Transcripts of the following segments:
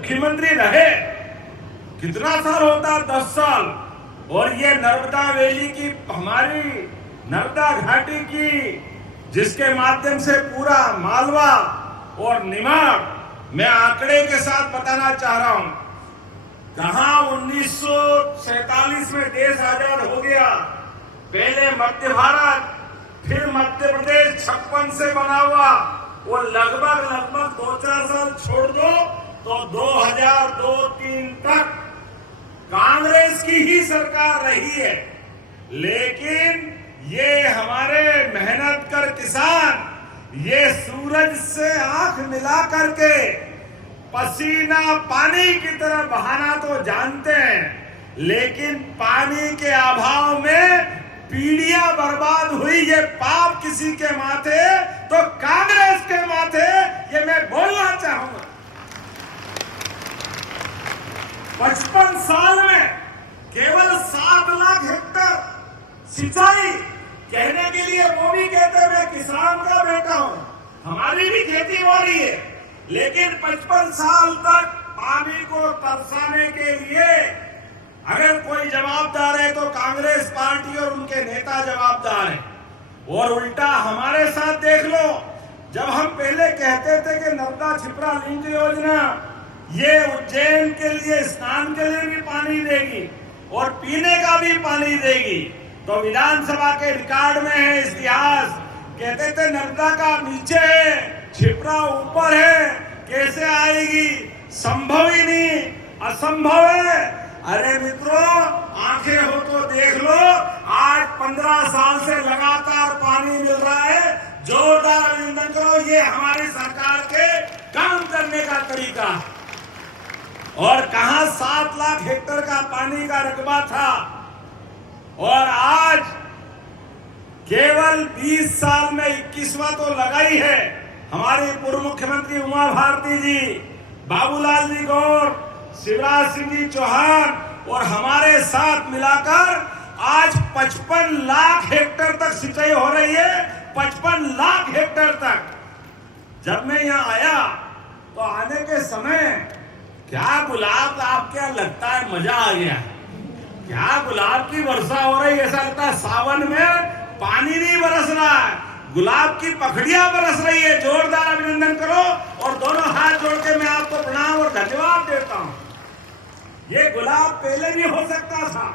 मुख्यमंत्री रहे, कितना साल होता, 10 साल। और ये नर्मदा वैली की, हमारी नर्मदा घाटी की, जिसके माध्यम से पूरा मालवा और निमाड़, मैं आंकड़े के साथ बताना चाह रहा हूं, कहां 1947 में देश आजाद हो गया, पहले मध्य भारत, फिर मध्य प्रदेश 56 से बना हुआ, वो लगभग 2-4 साल छोड़ दो तो 2002-3 तक कांग्रेस की ही सरकार रही है। लेकिन ये हमारे मेहनत कर किसान, ये सूरज से आंख मिला करके पसीना पानी की तरह बहाना तो जानते हैं, लेकिन पानी के अभाव में पीढ़ियां बर्बाद हुई, ये पाप किसी के माथे तो कांग्रेस के माथे, ये मैं बोलना चाहूंगा। 55 साल में केवल 7 लाख हेक्टर सिंचाई, कहने के लिए वो भी कहते मैं किसान का बेटा हूं, हमारी भी खेती हो रही है, लेकिन 55 साल तक पानी को तरसाने के लिए अगर कोई जवाबदार है तो कांग्रेस पार्टी और उनके नेता जवाबदार हैं। और उल्टा हमारे साथ देख लो, जब हम पहले कहते थे कि नर्मदा छिपरा लिंक योजना ये उज्जैन के लिए स्नान के लिए भी पानी देगी और पीने का भी पानी देगी, तो विधानसभा के रिकॉर्ड में है इतिहास, कहते थे नर्मदा का नीचे है, छिपरा ऊपर है, कैसे आएगी, संभव ही नहीं, असंभव है। अरे मित्रों, आंखें हो तो देख लो, आज 15 साल से लगातार पानी मिल रहा है, जोरदार अभिनंदन करो, ये हमारी सरकार के काम करने का तरीका। और कहां 7 लाख हेक्टर का पानी का रकबा था, और आज केवल 20 साल में 21वां तो लगा ही है। हमारे पूर्व मुख्यमंत्री उमा भारती जी, बाबूलाल जी गौर, शिवराज सिंह जी चौहान और हमारे साथ मिलाकर आज 55 लाख हेक्टर तक सिंचाई हो रही है, 55 लाख हेक्टर तक। जब मैं यहाँ आया तो आने के समय क्या गुलाब, आप क्या लगता है मजा आ गया, क्या गुलाब की वर्षा हो रही है, ऐसा लगता है सावन में पानी नहीं बरस रहा है, गुलाब की पखड़ियां बरस रही है। जोरदार अभिनंदन करो और दोनों हाथ जोड़ के मैं आपको प्रणाम और धन्यवाद देता हूं। ये गुलाब पहले भी हो सकता था,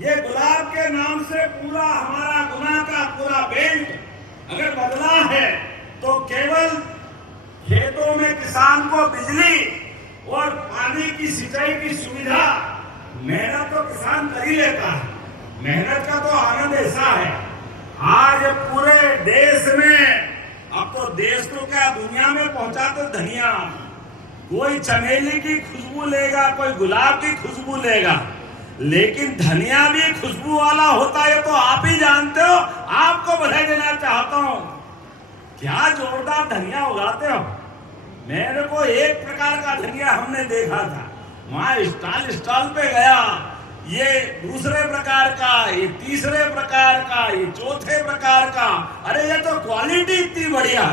ये गुलाब के नाम से पूरा हमारा गुना का पूरा बेल्ट अगर बदला है तो केवल खेतों में किसान को बिजली और पानी की सिंचाई की सुविधा, मेहनत तो किसान कर ही लेता है, मेहनत का तो आनंद ऐसा है। आज पूरे देश में, अब तो देश तो क्या दुनिया में पहुंचा तो धनिया, कोई चमेली की खुशबू लेगा, कोई गुलाब की खुशबू लेगा, लेकिन धनिया भी खुशबू वाला होता है तो आप ही जानते हो। आपको बधाई देना चाहता हूं, क्या जोरदार धनिया उगाते हो। मेरे को एक प्रकार का धनिया हमने देखा था, वहां स्टॉल पे गया, ये दूसरे प्रकार का, ये तीसरे प्रकार का, ये चौथे प्रकार का, अरे ये तो क्वालिटी इतनी बढ़िया,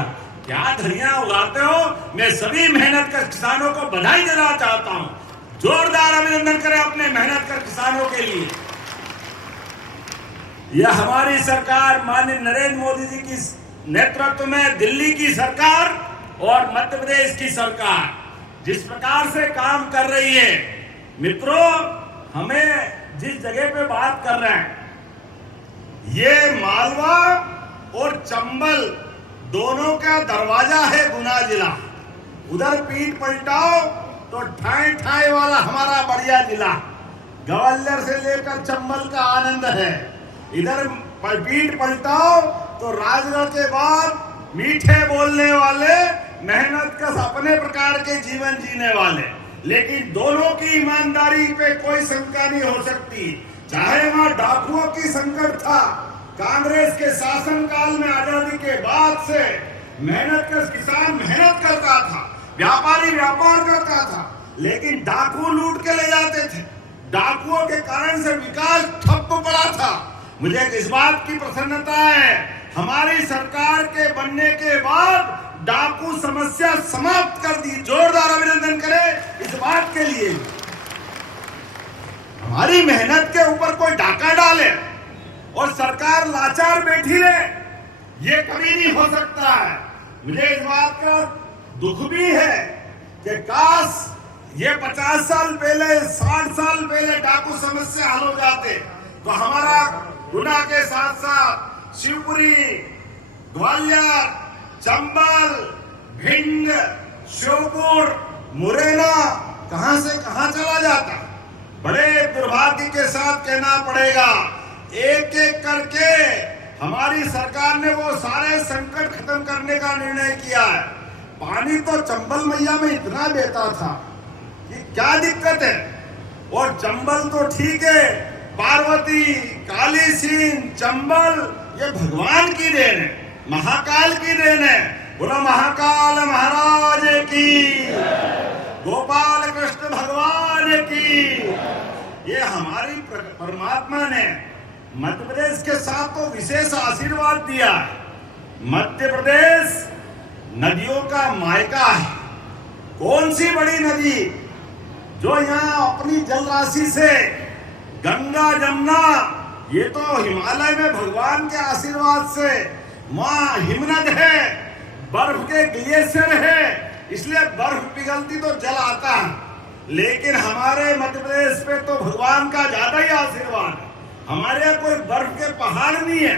क्या धनिया उगाते हो। मैं सभी मेहनत कर किसानों को बधाई देना चाहता हूं, जोरदार अभिनंदन करें अपने मेहनत कर किसानों के लिए। यह हमारी सरकार माननीय नरेंद्र मोदी जी की नेतृत्व में दिल्ली की सरकार और मध्य प्रदेश की सरकार जिस प्रकार से काम कर रही है, मित्रों हमें जिस जगह पे बात कर रहे हैं, ये मालवा और चंबल दोनों का दरवाजा है गुना जिला। उधर पीठ पलटाओ तो ठाई ठाई वाला हमारा बढ़िया जिला, ग्वालियर से लेकर चंबल का आनंद है। इधर पीठ पलटाओ तो राजगढ़ के बाद मीठे बोलने वाले, मेहनत का अपने प्रकार के जीवन जीने वाले, लेकिन दोनों की ईमानदारी पे कोई शंका नहीं हो सकती। चाहे वहां डाकुओं की संकट था, कांग्रेस के शासनकाल में आजादी के बाद से मेहनत कर किसान मेहनत करता था, व्यापारी व्यापार करता था, लेकिन डाकू लूट के ले जाते थे, डाकुओं के कारण से विकास ठप पड़ा था। मुझे इस बात की प्रसन्नता है, हमारी सरकार के बनने के बाद डाकू समस्या समाप्त कर दी। जोरदार अभिनंदन करें इस बात के लिए हमारी मेहनत के ऊपर कोई डाका डाले और सरकार लाचार बैठी रहे, ये कभी नहीं हो सकता है। मुझे इस बात का दुख भी है कि काश ये 50 साल पहले 60 साल पहले डाकू समस्या हल हो जाते तो हमारा गुना के साथ साथ शिवपुरी, ग्वालियर, चंबल, भिंड, श्योपुर, मुरैना कहां से कहां चला जाता। बड़े दुर्भाग्य के साथ कहना पड़ेगा, एक एक करके हमारी सरकार ने वो सारे संकट खत्म करने का निर्णय किया है। पानी तो चंबल मैया में इतना बहता था कि क्या दिक्कत है, और चंबल तो ठीक है, पार्वती, काली सिंह, चंबल ये भगवान की देन है, महाकाल की देन है। बोलो महाकाल महाराज की, गोपाल कृष्ण भगवान की। ये हमारी परमात्मा ने मध्य प्रदेश के साथ तो विशेष आशीर्वाद दिया है। मध्य प्रदेश नदियों का मायका है। कौन सी बड़ी नदी जो यहाँ अपनी जल राशि से, गंगा, जमुना, ये तो हिमालय में भगवान के आशीर्वाद से मां हिमनद है, बर्फ के ग्लेशियर है, इसलिए बर्फ पिघलती तो जल आता है। लेकिन हमारे मध्य प्रदेश पे तो भगवान का ज्यादा ही आशीर्वाद है। हमारे यहाँ कोई बर्फ के पहाड़ नहीं है,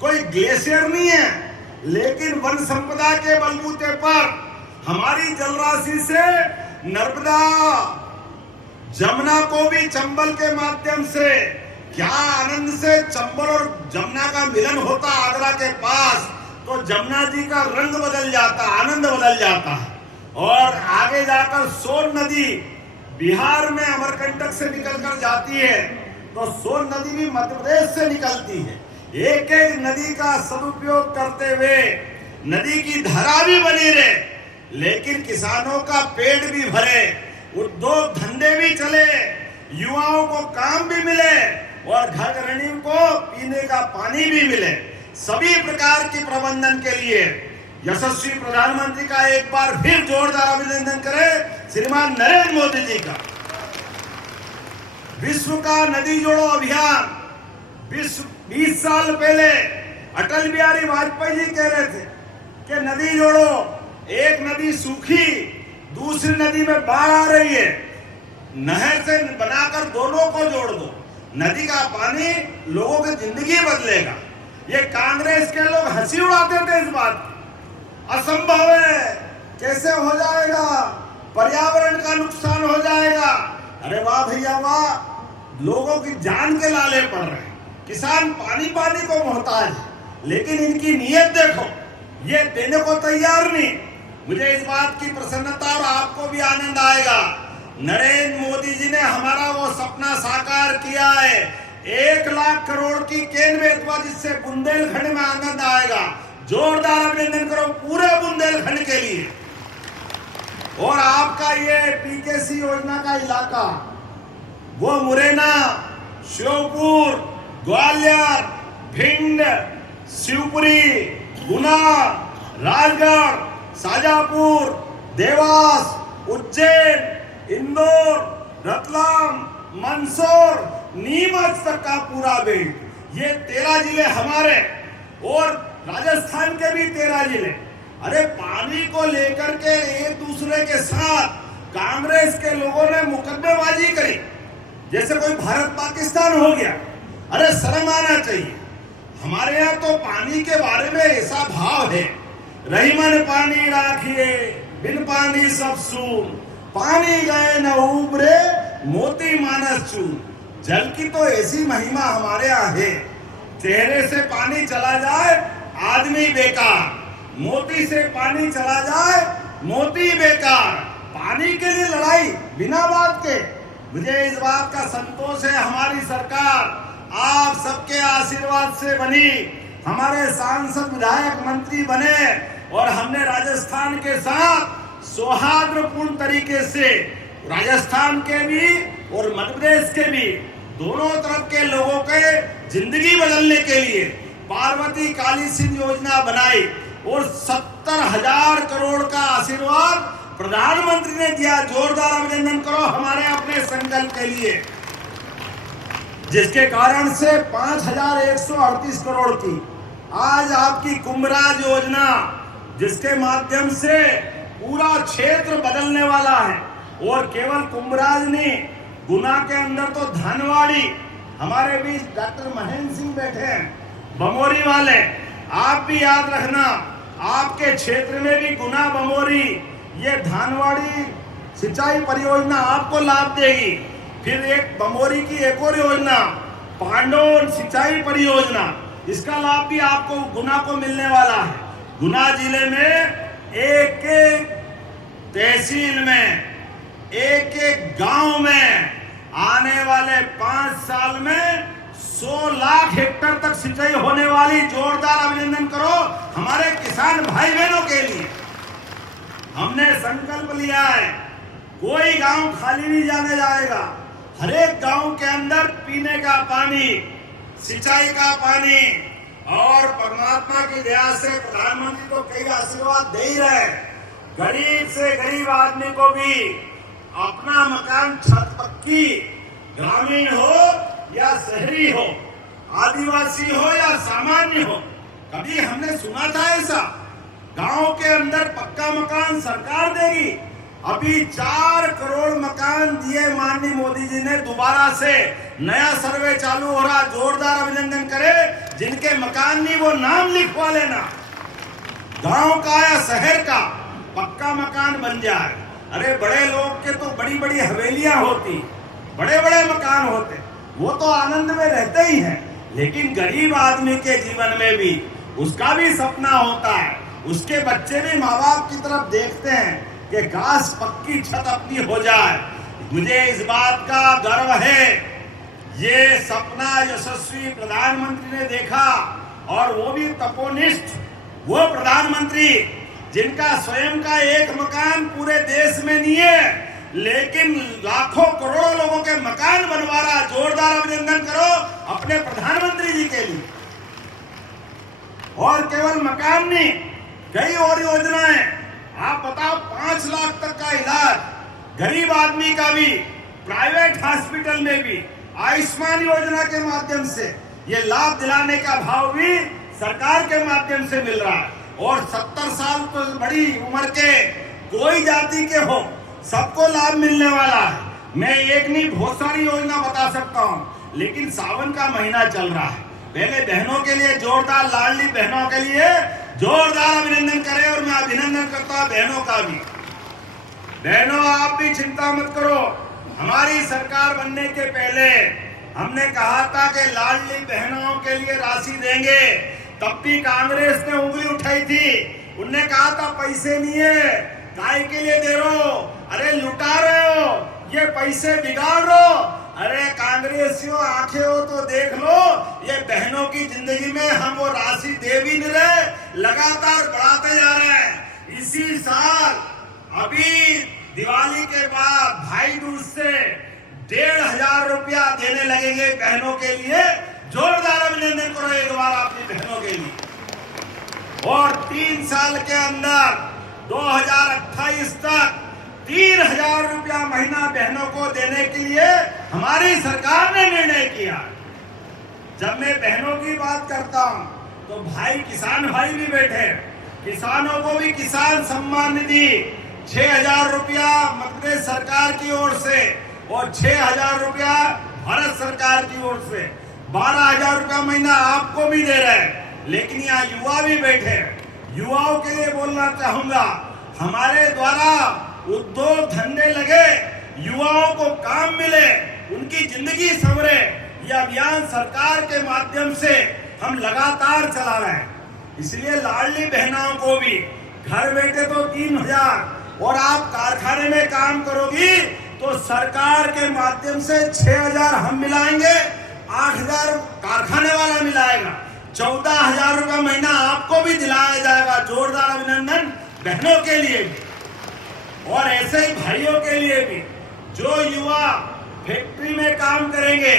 कोई ग्लेशियर नहीं है, लेकिन वन संपदा के बलबूते पर हमारी जल राशि से नर्मदा, जमुना को भी चंबल के माध्यम से क्या आनंद से चंबल और जमुना का मिलन होता आगरा के पास, तो जमुना जी का रंग बदल जाता, आनंद बदल जाता है। और आगे जाकर सोन नदी बिहार में अमरकंटक से निकलकर जाती है, तो सोन नदी भी मध्य प्रदेश से निकलती है। एक एक नदी का सदुपयोग करते हुए नदी की धारा भी बनी रहे, लेकिन किसानों का पेट भी भरे, उद्योग धंधे भी चले, युवाओं को काम भी मिले और घर गृहिणियों को पीने का पानी भी मिले। सभी प्रकार के प्रबंधन के लिए यशस्वी प्रधानमंत्री का एक बार फिर जोरदार अभिनंदन करें श्रीमान नरेंद्र मोदी जी का। विश्व का नदी जोड़ो अभियान 20 साल पहले अटल बिहारी वाजपेयी जी कह रहे थे कि नदी जोड़ो, एक नदी सूखी, दूसरी नदी में बाढ़ आ रही है, नहर से बनाकर दोनों को जोड़ दो, नदी का पानी लोगों की जिंदगी बदलेगा। ये कांग्रेस के लोग हंसी उड़ाते थे इस बात की, असंभव है, कैसे हो जाएगा, पर्यावरण का नुकसान हो जाएगा। अरे वाह भैया वाह, लोगों की जान के लाले पड़ रहे हैं, किसान पानी पानी को मोहताज है, लेकिन इनकी नीयत देखो, ये देने को तैयार नहीं। मुझे इस बात की प्रसन्नता और आपको भी आनंद आएगा, नरेंद्र मोदी जी ने हमारा वो सपना साकार किया है, 1 लाख करोड़ की केंद्र बेतवा, जिससे बुंदेलखंड में आनंद आएगा। जोरदार अभिनंदन करो पूरे बुंदेलखंड के लिए। और आपका ये पीकेसी योजना का इलाका, वो मुरैना, श्योपुर, ग्वालियर, भिंड, शिवपुरी, गुना, राजगढ़, शाजापुर, देवास, उज्जैन, इंदौर, रतलाम, मंदसौर, नीमच तक का पूरा बेल्ट, ये 13 जिले हमारे, और राजस्थान के भी 13 जिले। अरे पानी को लेकर के एक दूसरे के साथ कांग्रेस के लोगों ने मुकदमेबाजी करी, जैसे कोई भारत पाकिस्तान हो गया। अरे शर्म आना चाहिए। हमारे यहाँ तो पानी के बारे में ऐसा भाव है, रही मन पानी राखिए, बिन पानी सब सून, पानी गए न उबरे, मोती मानस चून। जल की तो ऐसी महिमा हमारे यहाँ है, चेहरे से पानी चला जाए आदमी बेकार, मोती से पानी चला जाए मोती बेकार। पानी के लिए लड़ाई बिना बात के। मुझे इस बात का संतोष है, हमारी सरकार आप सबके आशीर्वाद से बनी, हमारे सांसद विधायक मंत्री बने, और हमने राजस्थान के साथ सौहार्दपूर्ण तरीके से, राजस्थान के भी और मध्य प्रदेश के भी, दोनों तरफ के लोगों के जिंदगी बदलने के लिए पार्वती काली सिंह योजना बनाई, और 70,000 करोड़ का आशीर्वाद प्रधानमंत्री ने दिया। जोरदार अभिनंदन संकल्प के लिए, जिसके कारण से 5,138 करोड़ की आज आपकी कुंभराज योजना, जिसके माध्यम से पूरा क्षेत्र बदलने वाला है। और केवल कुंभराज नहीं, गुना के अंदर तो धनवाड़ी, हमारे बीच डॉक्टर महेंद्र सिंह बैठे हैं, बमोरी वाले, आप भी याद रखना, आपके क्षेत्र में भी गुना बमोरी ये धानवाड़ी सिंचाई परियोजना आपको लाभ देगी। फिर एक बमोरी की एक और योजना पांडव सिंचाई परियोजना, इसका लाभ भी आपको गुना को मिलने वाला है। गुना जिले में एक एक तहसील में, एक एक गांव में आने वाले 5 साल में 100 लाख हेक्टेयर तक सिंचाई होने वाली। जोरदार अभिनंदन करो हमारे किसान भाई बहनों के लिए। हमने संकल्प लिया है, कोई गांव खाली नहीं जाने जाएगा। हर एक गांव के अंदर पीने का पानी, सिंचाई का पानी, और परमात्मा की दया से प्रधानमंत्री तो कई आशीर्वाद दे ही रहे। गरीब से गरीब आदमी को भी अपना मकान छत पक्की, ग्रामीण हो या शहरी हो, आदिवासी हो या सामान्य हो। कभी हमने सुना था ऐसा? गांव के अंदर पक्का मकान सरकार देगी। अभी 4 करोड़ मकान दिए माननीय मोदी जी ने। दोबारा से नया सर्वे चालू हो रहा, जोरदार अभिनंदन करें। जिनके मकान नहीं वो नाम लिखवा लेना, गांव का या शहर का पक्का मकान बन जाए। अरे बड़े लोग के तो बड़ी बड़ी हवेलियां होती, बड़े बड़े मकान होते, वो तो आनंद में रहते ही हैं। लेकिन गरीब आदमी के जीवन में भी उसका भी सपना होता है, उसके बच्चे भी माँ बाप की तरफ देखते हैं कि काश पक्की छत अपनी हो जाए। मुझे इस बात का गर्व है, ये सपना यशस्वी प्रधानमंत्री ने देखा, और वो भी तपोनिष्ठ, वो प्रधानमंत्री जिनका स्वयं का एक मकान पूरे देश में नहीं है, लेकिन लाखों करोड़ों लोगों के मकान बनवा रहा। जोरदार अभिनंदन करो अपने प्रधानमंत्री जी के लिए। और केवल मकान नहीं, कई और योजनाएं। आप बताओ, 5 लाख तक का इलाज गरीब आदमी का भी, प्राइवेट हॉस्पिटल में भी आयुष्मान योजना के माध्यम से ये लाभ दिलाने का भाव भी सरकार के माध्यम से मिल रहा है। और 70 साल तो बड़ी उम्र के कोई जाति के हो, सबको लाभ मिलने वाला है। मैं एक नहीं बहुत सारी योजना बता सकता हूँ, लेकिन सावन का महीना चल रहा है। पहले बहनों के लिए जोरदार, लाडली बहनों के लिए जोरदार अभिनंदन करें। और मैं अभिनंदन करता हूं बहनों का भी। बहनों, आप भी चिंता मत करो। हमारी सरकार बनने के पहले हमने कहा था कि लाडली बहनों के लिए राशि देंगे। तब भी कांग्रेस ने उंगली उठाई थी, उनने कहा था पैसे नहीं है, काय के लिए दे रहे हो? अरे लुटा रहे हो, ये पैसे बिगाड़ रहे हो। अरे कांग्रेसियों, आंखें हो तो देख लो, ये बहनों की जिंदगी में हम वो राशि दे भी नहीं रहे, लगातार बढ़ाते जा रहे हैं। इसी साल अभी दिवाली के बाद भाई दूज से 1,500 रुपया देने लगेंगे बहनों के लिए। जोरदार अभिनंदन करो एक बार अपनी बहनों के लिए। और 3 साल के अंदर 2028 तक 3,000 रुपया महीना बहनों को देने के लिए हमारी सरकार ने निर्णय किया। जब मैं बहनों की बात करता हूं तो भाई, किसान भाई भी बैठे, किसानों को भी किसान सम्मान निधि 6,000 रुपया मध्य प्रदेश सरकार की ओर से और 6,000 रुपया भारत सरकार की ओर से 12,000 रुपया महीना आपको भी दे रहे हैं। लेकिन यहाँ युवा भी बैठे, युवाओं के लिए बोलना चाहूंगा, हमारे द्वारा उद्योग धंधे लगे, युवाओं को काम मिले, उनकी जिंदगी संवरे, यह अभियान सरकार के माध्यम से हम लगातार चला रहे हैं। इसलिए लाडली बहनों को भी घर बैठे तो 3,000, और आप कारखाने में काम करोगी तो सरकार के माध्यम से 6,000 हम मिलाएंगे, 8,000 कारखाने वाला मिलाएगा, 14,000 रुपया महीना आपको भी दिलाया जाएगा। जोरदार अभिनंदन बहनों के लिए भी, और ऐसे ही भाइयों के लिए भी। जो युवा फैक्ट्री में काम करेंगे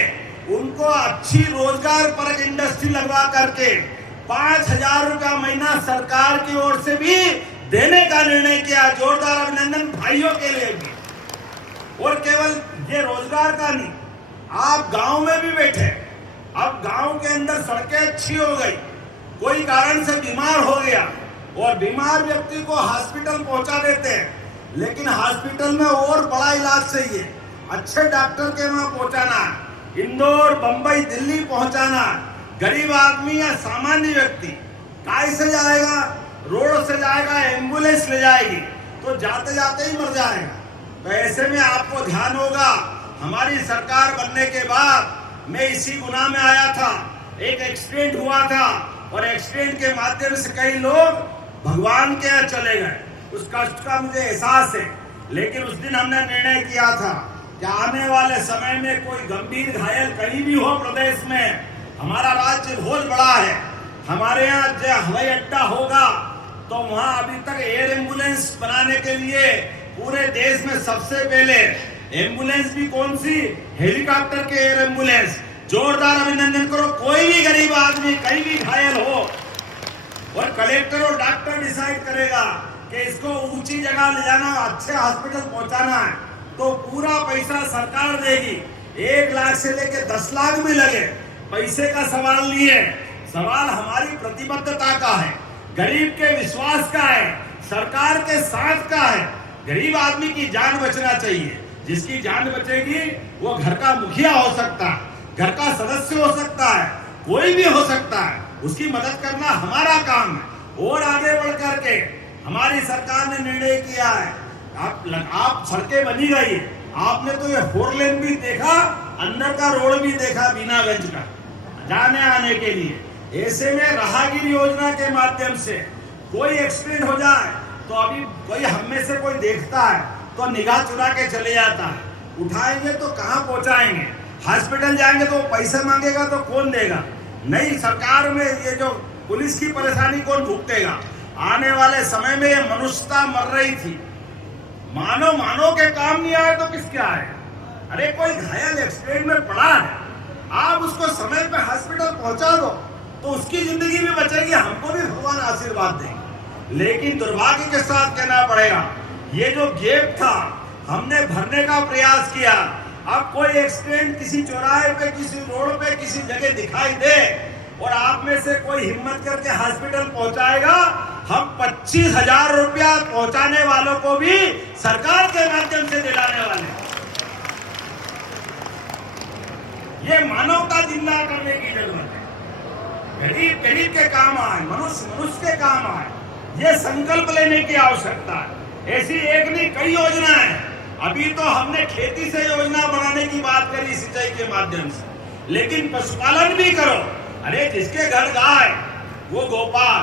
उनको अच्छी रोजगार परक इंडस्ट्री लगवा करके 5,000 रुपया महीना सरकार की ओर से भी देने का निर्णय किया। जोरदार अभिनंदन भाइयों के लिए भी। और केवल ये रोजगार का नहीं, आप गांव में भी बैठे, अब गांव के अंदर सड़कें अच्छी हो गई, कोई कारण से बीमार हो गया और बीमार व्यक्ति को हॉस्पिटल पहुंचा देते हैं, लेकिन हॉस्पिटल में और बड़ा इलाज चाहिए, अच्छे डॉक्टर के वहां पहुंचाना, इंदौर, बंबई, दिल्ली पहुंचाना, गरीब आदमी या सामान्य व्यक्ति काय से जाएगा, रोड से जाएगा, एम्बुलेंस ले जाएगी तो जाते जाते ही मर जाएगा। तो ऐसे में आपको ध्यान होगा, हमारी सरकार बनने के बाद मैं इसी गुना में आया था, एक एक्सीडेंट हुआ था और एक्सीडेंट के माध्यम से कई लोग भगवान के यहाँ चले गए, उस कष्ट का मुझे एहसास है। लेकिन उस दिन हमने निर्णय किया था कि आने वाले समय में कोई गंभीर घायल कहीं भी हो प्रदेश में, हमारा राज्य बहुत बड़ा है, हमारे यहाँ जो हवाई अड्डा होगा तो वहां अभी तक एयर एम्बुलेंस बनाने के लिए पूरे देश में सबसे पहले एम्बुलेंस भी कौन सी, हेलीकॉप्टर के एयर एम्बुलेंस, जोरदार अभिनंदन करो। कोई भी गरीब आदमी कहीं भी घायल हो और कलेक्टर और डॉक्टर डिसाइड करेगा कि इसको ऊंची जगह ले जाना, अच्छे हॉस्पिटल पहुंचाना है तो पूरा पैसा सरकार देगी। 1 लाख से लेके 10 लाख भी लगे, पैसे का सवाल नहीं है, सवाल हमारी प्रतिबद्धता का है, गरीब के विश्वास का है, सरकार के साथ का है। गरीब आदमी की जान बचना चाहिए, जिसकी जान बचेगी वो घर का मुखिया हो सकता है, घर का सदस्य हो सकता है, कोई भी हो सकता है, उसकी मदद करना हमारा काम है। और आगे बढ़ करके हमारी सरकार ने निर्णय किया है, आप सड़कें बनी गई है, आपने तो ये 4 लेन भी देखा, अंदर का रोड भी देखा बीनागंज का जाने आने के लिए। ऐसे में राहगीर योजना के माध्यम से कोई एक्सीडेंट हो जाए तो अभी कोई हम में से कोई देखता है तो निगाह चुरा के चले जाता है, उठाएंगे तो कहाँ पहुंचाएंगे, हॉस्पिटल जाएंगे तो पैसे मांगेगा तो कौन देगा, नहीं सरकार में ये जो पुलिस की परेशानी कौन भुगतेगा। आने वाले समय में ये मनुष्यता मर रही थी, मानव के काम नहीं आए तो किसके आए। अरे कोई घायल एक्सीडेंट में पड़ा है, आप उसको समय पे हॉस्पिटल पहुंचा दो तो उसकी जिंदगी भी बचेगी, हमको भी भगवान आशीर्वाद देंगे। लेकिन दुर्भाग्य के साथ कहना पड़ेगा, ये जो गैप था हमने भरने का प्रयास किया। अब कोई एक्सीडेंट किसी चौराहे पे, किसी रोड पे, किसी जगह दिखाई दे और आप में से कोई हिम्मत करके हॉस्पिटल पहुंचाएगा, हम 25,000 रुपया पहुंचाने वालों को भी सरकार के माध्यम से दिलाने वाले। ये मानवता जिंदा करने की जरूरत है, गरीब के काम आए, मनुष्य के काम आए, ये संकल्प लेने की आवश्यकता है। ऐसी एक नहीं कई योजनाएं हैं। अभी तो हमने खेती से योजना बनाने की बात करी सिंचाई के माध्यम से, लेकिन पशुपालन भी करो। अरे जिसके घर गाय वो गोपाल,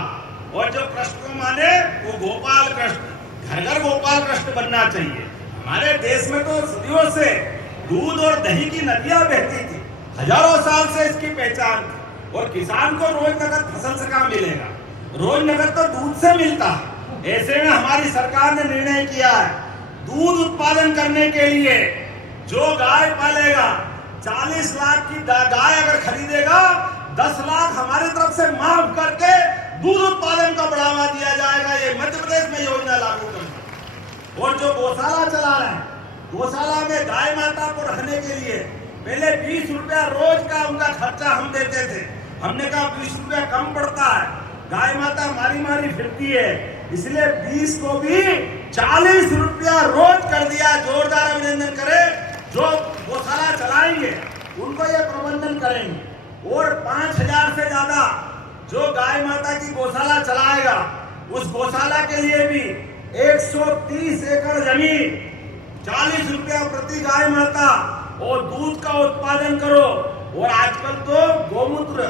और जो कृष्ण को माने वो गोपाल कृष्ण, घर घर गोपाल कृष्ण बनना चाहिए। हमारे देश में तो सदियों से दूध और दही की नदियां बहती थी, हजारों साल से इसकी पहचान थी, और किसान को रोज नगद फसल से कहाँ मिलेगा, रोज नगद तो दूध से मिलता है। ऐसे में हमारी सरकार ने निर्णय किया है, दूध उत्पादन करने के लिए जो गाय पालेगा 40 लाख की गाय अगर खरीदेगा, 10 लाख हमारी तरफ से माफ करके दूध उत्पादन का बढ़ावा दिया जाएगा। ये मध्य प्रदेश में योजना लागू करना। और जो गौशाला चला रहे हैं, गौशाला में गाय माता को रखने के लिए पहले 20 रुपया रोज का उनका खर्चा हम देते थे, हमने कहा 20 रुपया कम पड़ता है, गाय माता मारी फिरती है, इसलिए 20 को भी 40 रुपया रोज कर दिया। जोरदार अभिनंदन करें जो गौशाला चलाएंगे, उनको ये प्रबंधन करेंगे। और 5,000 से ज्यादा जो गाय माता की गौशाला चलाएगा, उस गौशाला के लिए भी 130 एकड़ जमीन, 40 रुपया प्रति गाय माता, और दूध का उत्पादन करो। और आजकल तो गोमूत्र,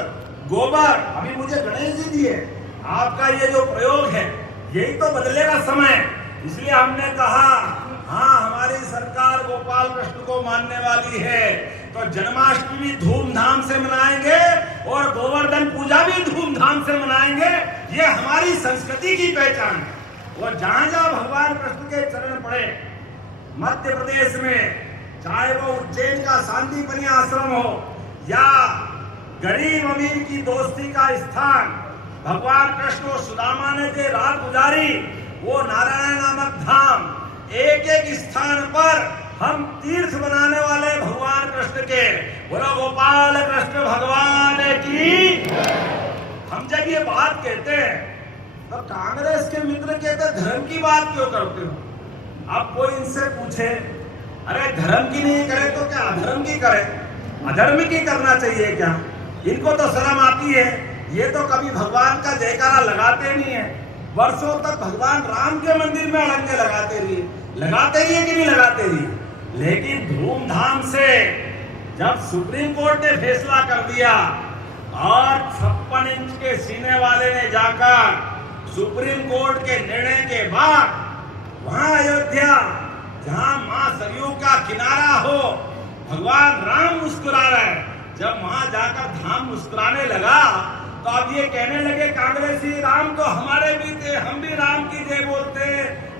गोबर, अभी मुझे गणेश जी दिए, आपका ये जो प्रयोग है यही तो बदलेगा समय। इसलिए हमने कहा हाँ, हमारी सरकार गोपाल कृष्ण को मानने वाली है, तो जन्माष्टमी भी धूमधाम से मनाएंगे और गोवर्धन पूजा भी धूमधाम से मनाएंगे। ये हमारी संस्कृति की पहचान है। और जहां जहां भगवान कृष्ण के चरण पड़े मध्य प्रदेश में, चाहे वो उज्जैन का शांतिपनी आश्रम हो या गरीब अमीर की दोस्ती का स्थान, भगवान कृष्ण और सुदामा ने जो रात गुजारी, वो नारायण नामक धाम, एक एक स्थान पर हम तीर्थ बनाने वाले भगवान कृष्ण के। बोलो गोपाल कृष्ण भगवान की। हम जब ये बात कहते हैं तो कांग्रेस के मित्र कहते धर्म की बात क्यों करते हो। अब कोई इनसे पूछे अरे धर्म की नहीं करे तो क्या अधर्म की करे, अधर्म की करना चाहिए क्या। इनको तो शर्म आती है, ये तो कभी भगवान का जयकारा लगाते नहीं है। वर्षों तक भगवान राम के मंदिर में अड़ंगे लगाते रहिए कि नहीं लगाते रहिए। लेकिन धूमधाम से जब सुप्रीम कोर्ट ने फैसला कर दिया और 56 इंच के सीने वाले ने जाकर सुप्रीम कोर्ट के निर्णय के बाद वहां अयोध्या जहां मां सरयू का किनारा हो, भगवान राम मुस्कुरा रहे। जब वहां जाकर धाम मुस्कुराने लगा तो अब ये कहने लगे कांग्रेसी राम तो हमारे भी थे, हम भी राम की जय बोलते।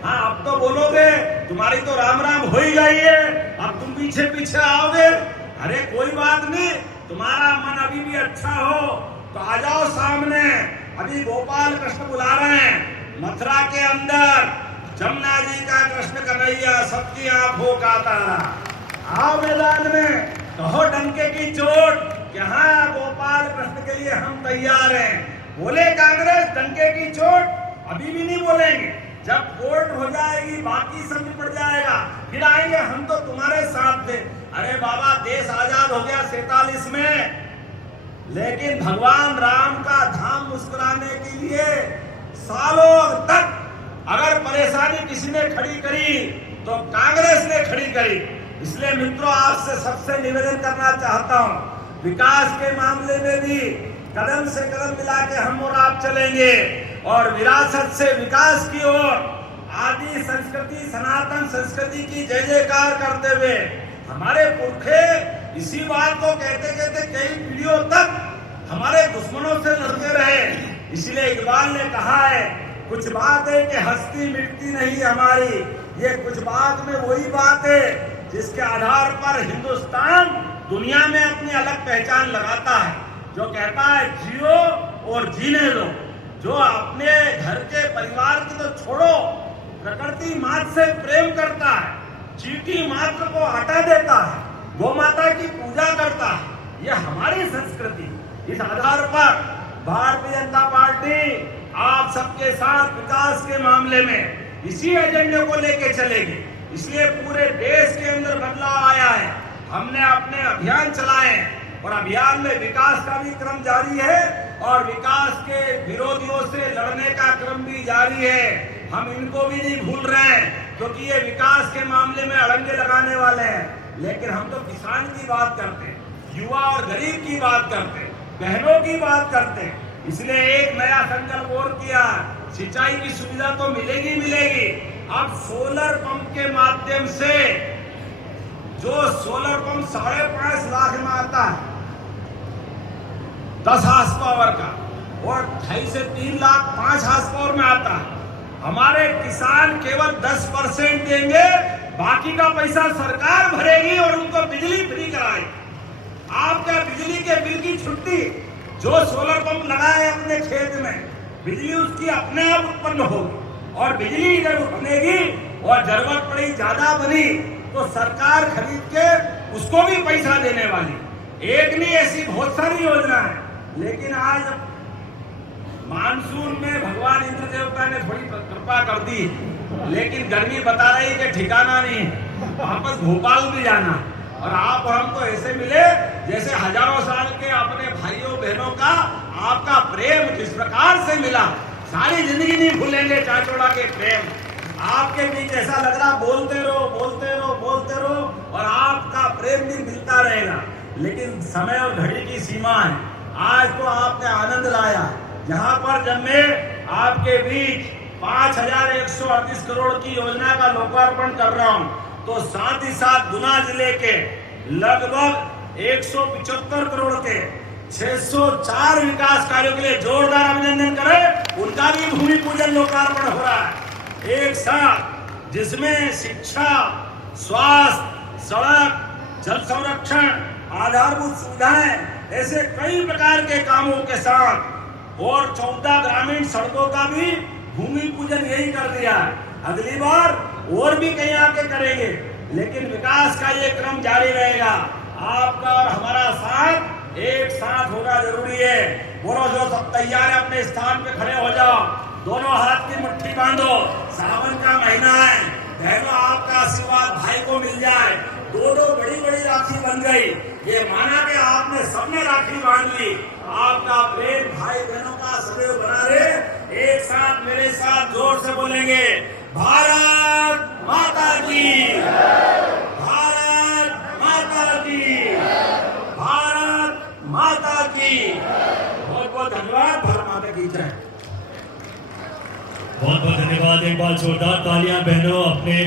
हाँ अब तो बोलोगे, तुम्हारी तो राम राम हो ही गई है, अब तुम पीछे पीछे आओगे। अरे कोई बात नहीं, तुम्हारा मन अभी भी अच्छा हो तो आ जाओ सामने। अभी गोपाल कृष्ण बुला रहे हैं मथुरा के अंदर, जमुना जी का कृष्ण कन्हैया सबकी आंखों का तारा। आओ मैदान में, कहो डंके की चोट कि हाँ गोपाल कृष्ण के लिए हम तैयार हैं। बोले कांग्रेस डंके की चोट अभी भी नहीं बोलेंगे, जब कोर्ट हो जाएगी बाकी सब निपट जाएगा फिर आएंगे, हम तो तुम्हारे साथ थे। अरे बाबा देश आजाद हो गया 47 में, लेकिन भगवान राम का धाम मुस्कुराने के लिए सालों तक अगर परेशानी किसी ने खड़ी करी तो कांग्रेस ने खड़ी करी। इसलिए मित्रों आपसे सबसे निवेदन करना चाहता हूं, विकास के मामले में भी कदम से कदम मिला के हम और आप चलेंगे और विरासत से विकास की ओर आदि संस्कृति सनातन संस्कृति की जय जयकार करते हुए हमारे पुरखे इसी बात को कहते कहते कई पीढ़ियों तक हमारे दुश्मनों से लड़ते रहे। इसलिए इकबाल ने कहा है कुछ बात है कि हस्ती मिटती नहीं हमारी, ये कुछ बात में वही बात है जिसके आधार पर हिंदुस्तान दुनिया में अपनी अलग पहचान लगाता है, जो कहता है जियो और जीने दो। जो अपने घर के परिवार की तो छोड़ो, प्रकृति मात से प्रेम करता है, चींटी मात्र को हटा देता है, गौ माता की पूजा करता है, यह हमारी संस्कृति। इस आधार पर भारतीय जनता पार्टी आप सबके साथ विकास के मामले में इसी एजेंडे को लेके चलेगी। इसलिए पूरे देश के अंदर बदलाव आया है, हमने अपने अभियान चलाए और अभियान में विकास का भी क्रम जारी है और विकास के विरोधियों से लड़ने का क्रम भी जारी है। हम इनको भी नहीं भूल रहे हैं क्योंकि ये विकास के मामले में अड़ंगे लगाने वाले हैं। लेकिन हम तो किसान की बात करते हैं, युवा और गरीब की बात करते हैं, बहनों की बात करते हैं। इसलिए एक नया संकल्प और किया, सिंचाई की सुविधा तो मिलेगी मिलेगी। अब सोलर पंप के माध्यम से जो सोलर पंप 5.5 लाख में आता है 10 हार्स पावर का और 2.5 से 3 लाख 5 हार्स पावर में आता है। हमारे किसान केवल 10% देंगे, बाकी का पैसा सरकार भरेगी और उनको बिजली फ्री कराएगी। आपका बिजली के बिल की छुट्टी, जो सोलर पंप लगाए अपने खेत में, बिजली उसकी अपने आप उत्पन्न होगी और बिजली इधर बनेगी और जरूरत पड़ी ज्यादा बनी तो सरकार खरीद के उसको भी पैसा देने वाली। एक नहीं, ऐसी बहुत सारी योजना है। लेकिन आज मानसून में भगवान इंद्र देवता ने थोड़ी कृपा कर दी, लेकिन गर्मी बता रही कि ठिकाना नहीं, वापस भोपाल भी जाना। और आप और हम तो ऐसे मिले जैसे हजारों साल के अपने भाइयों बहनों का आपका प्रेम किस प्रकार से मिला, सारी जिंदगी नहीं भूलेंगे चाचोड़ा के प्रेम। आपके बीच ऐसा लग रहा बोलते रहो बोलते रहो बोलते रहो और आपका प्रेम भी मिलता रहेगा। लेकिन समय और घड़ी की सीमा है। आज तो आपने आनंद लाया, यहाँ पर जब मैं आपके बीच 5,138 करोड़ की योजना का लोकार्पण कर रहा हूँ तो साथ ही साथ गुना जिले के लगभग 175 करोड़ के 604 विकास कार्यों के लिए जोरदार अभिनंदन करें। उनका भी भूमि पूजन लोकार्पण हो रहा है एक साथ, जिसमें शिक्षा, स्वास्थ्य, सड़क, जल संरक्षण, आधारभूत सुविधाएं, ऐसे कई प्रकार के कामों के साथ और 14 ग्रामीण सड़कों का भी भूमि पूजन यही कर दिया है। अगली बार और भी कहीं आके करेंगे। लेकिन विकास का ये क्रम जारी रहेगा। आपका और हमारा साथ एक साथ होना जरूरी है। बोलो जो सब तैयार है अपने स्थान पे खड़े हो जाओ, दोनों हाथ की मुट्ठी बांधो। सावन का महीना है, बहनों आपका आशीर्वाद भाई को मिल जाए। दो दो बड़ी बड़ी राखी बन गई, ये माना कि आपने सबने राखी बांध ली। आपका प्रेम भाई बहनों का सदैव बना रहे। एक साथ मेरे साथ जोर से बोलेंगे, भारत माता की, भारत माता की, भारत माता की। बहुत बहुत धन्यवाद। भारत माता की जय। बहुत बहुत धन्यवाद। एक बार जोरदार तालियां बहनों अपने